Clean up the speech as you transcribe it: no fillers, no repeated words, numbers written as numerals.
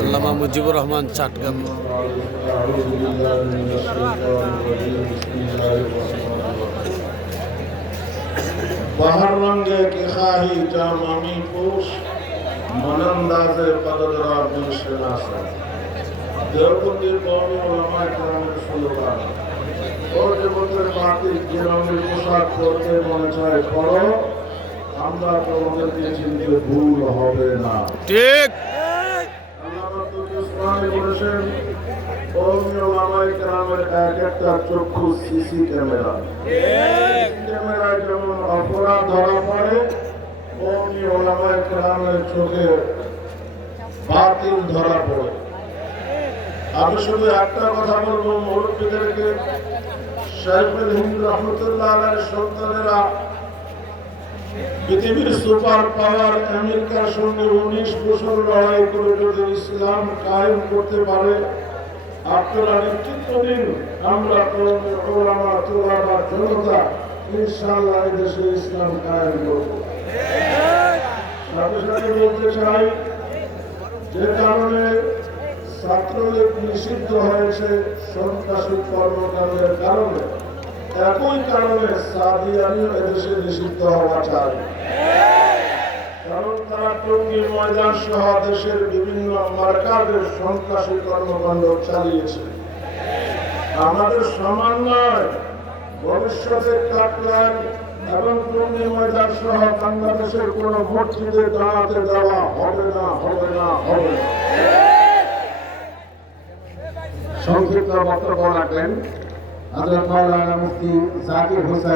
আল্লামা মুজিবুর রহমান চাটগাম। बाहर रंगे के खाही जामामी पोश मनंदाजे पदरा बिशनासा देवबंदी कौमी उलमा करामेर स्लोगान और जगतेर बाकी गिरामी पोशाक করতে মনে চায় পড়ো আমরা তোমাদেরকে চিনতে ভুল হবে না। ঠিক আল্লাহ রাব্বুল ইসলাম বলেছেন কওমি উলামা কেরামের এক একটা চক্ষু সিসি ক্যামেরা। ঠিক ক্যামেরায় যেমন অপরাধ ধরা পড়ে কওমি উলামা কেরামের চোখে বাতিল ধরা পড়ে। আমি শুধু একটা কথা বলবো, মুরব্বীদেরকে, শাইখুল হিন্দ রহমতুল্লাহ আলাইহির সন্তানেরা পৃথিবীর সুপার পাওয়ার আমেরিকার সঙ্গে 19 বছর লড়াই করে যদি ইসলাম কায়েম করতে পারে, আপনারা নেতৃত্ব দিন। আমরা ওলামা তোলাবা জনতা ইনশাআল্লাহ এই দেশে ইসলাম কায়েম করব। সাথে সাথে বলতে চাই, যে কারণে ছাত্রলীগ নিষিদ্ধ হয়েছে সন্ত্রাসী কর্মকাণ্ডের কারণে, একই কারণে সাদিয়ানিও এদেশে নিষিদ্ধ হওয়া চাই। কারণ তারা টঙ্গী ময়দান সহ দেশের বিভিন্ন মার্কাজের সন্ত্রাসী কর্মকাণ্ড চালিয়েছে। আমাদের সমান নয়, ভবিষ্যতে কাটলাম এবং টঙ্গী ময়দান সহ বাংলাদেশের কোন মসজিদে দাঁড়াতে দেওয়া হবে না, হবে না, হবে না। সংক্ষিপ্ত বক্তব্য রাখলেন হযরত মাওলানা মুফতি জাকির হোসেন।